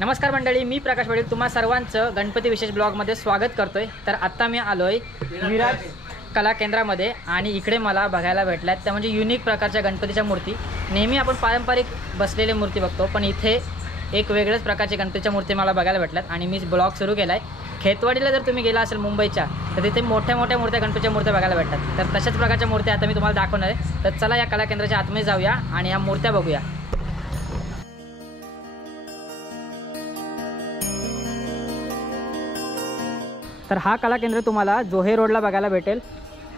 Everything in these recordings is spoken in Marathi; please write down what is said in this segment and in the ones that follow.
नमस्कार मंडळी, मी प्रकाश वडील तुम्हा सर्वांचं गणपती विशेष ब्लॉगमध्ये स्वागत करतोय। तर आता मी आलोय विराज कला केंद्रामध्ये आणि इकडे मला बघायला भेटल्यात त्या म्हणजे युनिक प्रकारच्या गणपतीच्या मूर्ती। नेहमी आपण पारंपरिक बसलेले मूर्ती बघतो, पण इथे एक वेगळ्याच प्रकारची गणपतीच्या मूर्ती मला बघायला भेटल्यात आणि मी ब्लॉग सुरू केलाय। खेतवाडीला जर तुम्ही गेला असेल मुंबईच्या तर तिथे मोठ्या मोठ्या मूर्त्या गणपतीच्या मूर्त्या बघायला भेटतात। तर तशाच प्रकारच्या मूर्त्या आता मी तुम्हाला दाखवणार आहे। तर चला या कला केंद्राच्या आतमध्ये जाऊया आणि या मूर्त्या बघूया। तर हा कला केंद्र तुम्हाला जोहे रोडला बघायला भेटेल।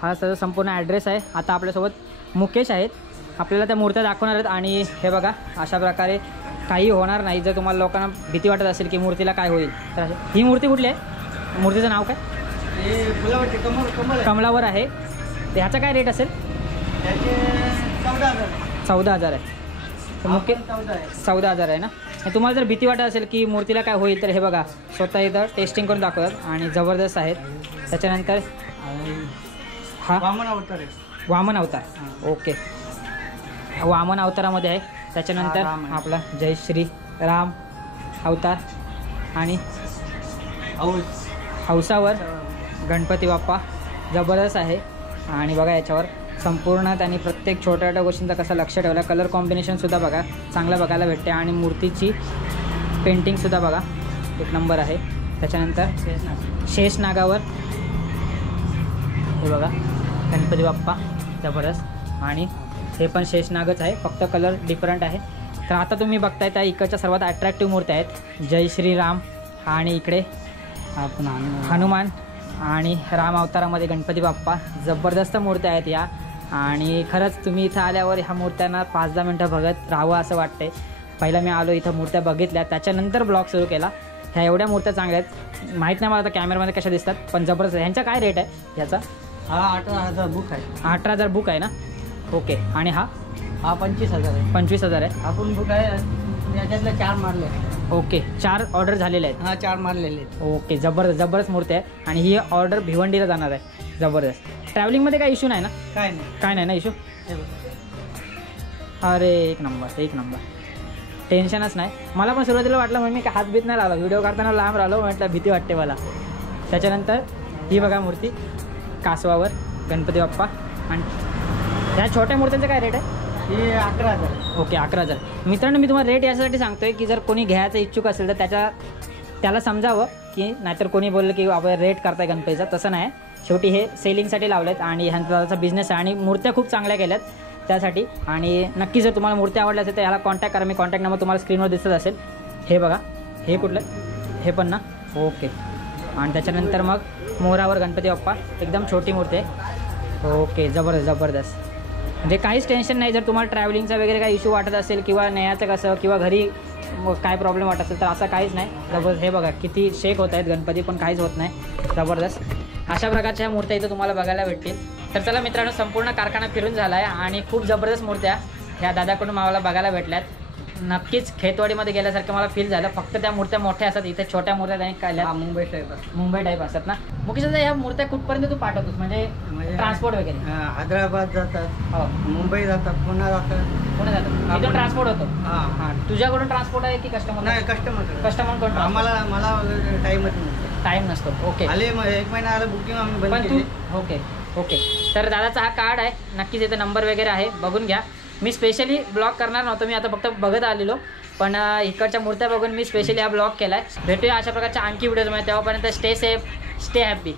हा सगळं संपूर्ण ॲड्रेस आहे। आता आपल्यासोबत मुकेश आहेत, आपल्याला त्या मूर्त्या दाखवणार आहेत। आणि हे बघा, अशा प्रकारे काही होणार नाही। जर तुम्हाला लोकांना भीती वाटत असेल की मूर्तीला काय होईल, तर ही मूर्ती कुठली आहे? मूर्तीचं नाव काय? कमलावर आहे। ह्याचा काय रेट असेल? 14,000 आहे। मुके 14,000 आहे ना। तुम्हाला जर भीती वाटत असेल की मूर्तीला काय होईल, तर हे बघा, स्वतः इथं टेस्टिंग करून दाखवतात आणि जबरदस्त आहेत। त्याच्यानंतर हा वामन अवतार, ओके, वामन अवतारामध्ये आहे। त्याच्यानंतर आपला जय श्री राम अवतार आणि हौसावर गणपती बाप्पा जबरदस्त आहे। आणि बघा याच्यावर संपूर्ण त्यांनी प्रत्येक छोट्या छोट्या गोष्टींचा कसं लक्ष ठेवलं। कलर कॉम्बिनेशनसुद्धा बघा चांगलं बघायला भेटते आणि मूर्तीची पेंटिंगसुद्धा बघा एक नंबर आहे। त्याच्यानंतर शेषनागावर हे बघा गणपती बाप्पा जबरदस्त, आणि हे पण शेषनागच आहे, फक्त कलर डिफरंट आहे। तर आता तुम्ही बघताय त्या इकडच्या सर्वात अट्रॅक्टिव्ह मूर्त्या आहेत, जय श्री राम आणि इकडे आपण हनुमान आणि राम अवतारामध्ये गणपती बाप्पा। जबरदस्त मूर्त्या आहेत या, आणि खरंच तुम्ही इथं आल्यावर ह्या मूर्त्यांना 5-10 मिनटं बघत राहावं असं वाटतंय। पहिला मी आलो इथं मूर्त्या बघितल्या, त्याच्यानंतर ब्लॉग सुरू केला। ह्या एवढ्या मूर्त्या चांगल्या आहेत, माहीत नाही मला आता कॅमेरामध्ये कशा दिसतात, पण जबरदस्त। ह्यांचा काय रेट आहे ह्याचा? हा 18,000 बुक आहे। 18,000 बुक आहे ना, ओके। आणि हा 25,000 आहे। 25,000 आहे। आपण बुक आहे याच्यातले 4 मारले, ओके, 4 ऑर्डर झालेले आहेत। हा 4 मारलेले आहेत, ओके, जबरदस्त जबरदस्त मूर्ती आहे। आणि ही ऑर्डर भिवंडीला जाणार आहे, जबरदस्त। ट्रॅव्हलिंगमध्ये काही इश्यू नाही ना? काय नाही ना इश्यू? अरे एक नंबर एक नंबर, टेन्शनच नाही। मला पण सुरुवातीला वाटलं, म्हणून मी काय हात बीत नाही लावला, व्हिडिओ काढताना लांब राहिलो, म्हटलं भीती वाटते मला। त्याच्यानंतर ही बघा मूर्ती कासवावर गणपती बाप्पा। आणि ह्या छोट्या मूर्त्यांचा काय रेट आहे? ही 11,000, ओके 11,000। मित्रांनो, मी तुम्हाला रेट यासाठी सांगतोय की जर कोणी घ्यायचं इच्छुक असेल तर त्याला समजावं, की नाहीतर कोणी बोललं की आपण रेट करताय गणपतीचा, तसं नाही। शेवटी हे सेलिंगसाठी लावलेत आणि ह्यांचा बिझनेस आहे आणि मूर्त्या खूप चांगल्या केल्यात त्यासाठी। आणि नक्की जर तुम्हाला मूर्त्या आवडल्या असेल तर ह्याला कॉन्टॅक्ट करा, मी कॉन्टॅक्ट नंबर तुम्हाला स्क्रीनवर दिसत असेल। हे बघा, हे कुठलं? हे पण ना, ओके। आणि त्याच्यानंतर मग मोरावर गणपती बाप्पा, एकदम छोटी मूर्ती आहे, ओके, जबरदस्त जबरदस्त। म्हणजे काहीच टेन्शन नाही। जर तुम्हाला ट्रॅव्हलिंगचा वगैरे काही इश्यू वाटत असेल किंवा न्यायाचं कसं किंवा घरी काय प्रॉब्लेम वाटत असेल तर असं काहीच नाही, जबरदस्त। हे बघा किती शेक होत आहेत गणपती, पण काहीच होत नाही, जबरदस्त। अशा प्रकारच्या मूर्त्या इथं तुम्हाला बघायला भेटतील। तर चला मित्रांनो, संपूर्ण कारखाना फिरून झाला आहे आणि खूप जबरदस्त मूर्त्या ह्या दादाकडून मला बघायला भेटल्यात। नक्कीच खेतवाडीमध्ये गेल्यासारखं मला फील झालं, फक्त त्या मूर्त्या मोठ्या असतात, इथे छोट्या मूर्त्या त्यांनी काढल्या, मुंबई टाईप असतात ना। मुकेश दादा, ह्या मूर्त्या कुठपर्यंत तू पाठवतोस, म्हणजे ट्रान्सपोर्ट वगैरे? हैदराबाद जातात, मुंबई जातात, पुणे जातात, इथं ट्रान्सपोर्ट होतो। हां, तुझ्याकडून ट्रान्सपोर्ट आहे की कस्टमर? नाही, कस्टमर मला टाईमच नसतो, टाईम नसतो, ओके। आले 1 महिना आला, बुकिंग आम्ही बंद पण केली। Okay okay. तर दादाचा हा कार्ड आहे, नक्कीच इथे नंबर वगैरे आहे, बघून घ्या। मी स्पेशली ब्लॉग करणार नव्हतो, मी आता फक्त बघत आलेलो, पण इकडच्या मूर्त्या बघून मी स्पेशली हा ब्लॉग केला आहे। भेटूया अशा प्रकारच्या आणखी व्हिडिओजमध्ये, तेव्हापर्यंत स्टे सेफ, स्टे हॅपी।